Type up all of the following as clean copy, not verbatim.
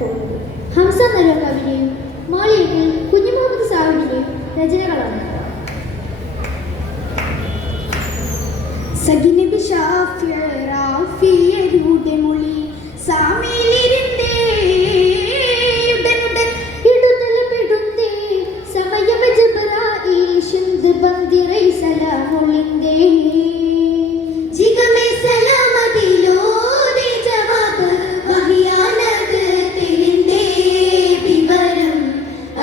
പോകുന്നത് ഹംസ എന്ന കവിയുടെയും മാളികയിൽ കുഞ്ഞു മുഹമ്മദ് സാഹിബിന്റെയും രചനകളാണ്. സഗിനബി ഷാഫിയ റാഫിയരുടെ മൊഴി സാമീലിരുന്നേ ഉടനുടൻ ഇടുതലപ്പെടുന്നേ സമയം ജബ്രായിൽ ശിന്ദ് ബന്ദിറൈ സലാമൊളിന്തേ ജിഗമേ സലാമതിലോ ദേ ജവാബ് വഹിയാനത് തെളിന്തേ വിവരം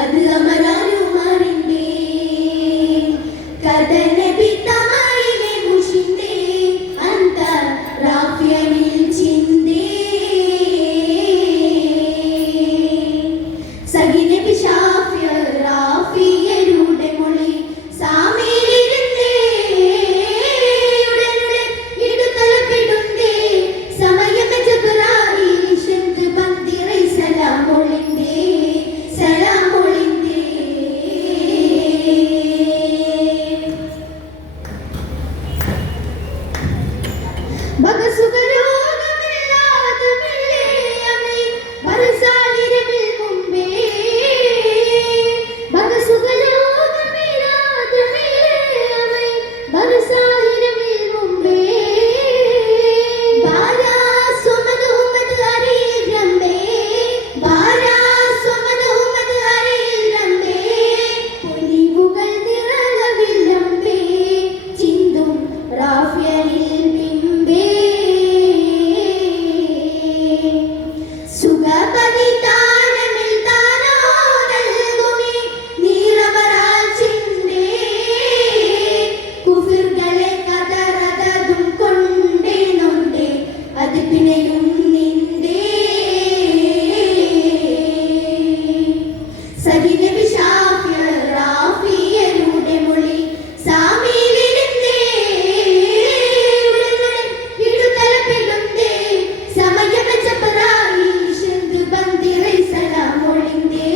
അത് അമരാരും അറിന്തേ കഥനബി തമായിലെ മുഷിന്തേ അന്ത റാഫിയനിൽ ചിന്തേ സഗിനബി ഷാഫിയ റാഫിയരുടെ മൊഴി സാമീലിരുന്നേ ഉടനുടൻ ഇടുതലപ്പെടുന്നേ സമയം ജബ്രായിൽ ശിന്ദ് ബന്ദിറൈ സലാമൊളിന്തേ സലാമൊളിന്തേ ഭഗസുഖരോഗമില്ലാതെ മെല്ലെ അമേ വരസാലിരവിൽ മുമ്പേ ഭഗസുഖരോഗമില്ലാതെ മെല്ലെ അമേ വരസാലിരവിൽ മുമ്പേ ബാരാ സ്വമദുമദ് അരിൽ രംബേ ബാരാ സ്വമദുമദ് അരിൽ രംബേ പൊലിവുകൾ നിറവില്ലംബേ ചിന്തും റാഫിയനിൽ ബിംബേ സുഖപതി താനമിൽ താനോ നൽകുമേ നീറവരാൽ ചിന്തേ കുഫിർകളെ കതറതും കൊണ്ടേ നൊണ്ടേ അത് പിന്നെയും നിന്തേ സഗിനബി ഷാഫിയ റാഫിയരുടെ മൊഴി സാമീലിരുന്നേ ഉടനുടൻ ഇടുതലപ്പെടുന്നേ സമയം ജബ്രായിൽ ശിന്ദ് ബന്ദിറൈ സലാമൊളിന്തേ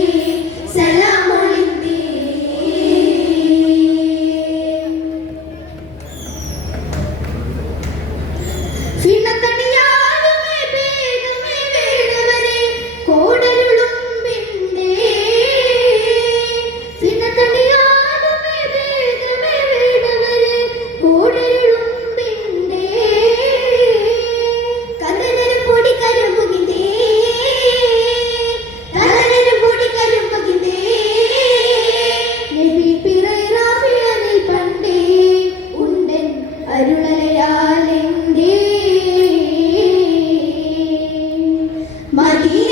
സലാമൊളിന്തേ ഫിണതണിയാലുമേ വേഗമേ വേടവരെ കോടരുളും ബിന്ദേ ഫിണതണിയാലുമേ വേഗമേ വേടവരെ കോടരുളും ബിന്ദേ കനനര പൊടി കരുമ്പുകിന്തേ കനനര പൊടി കരുമ്പുകിന്തേ നബി പിറൈ റാഫിയനിൽ പണ്ടേ ഉണ്ടൻ അരുളലയാലെന്തേ മദീന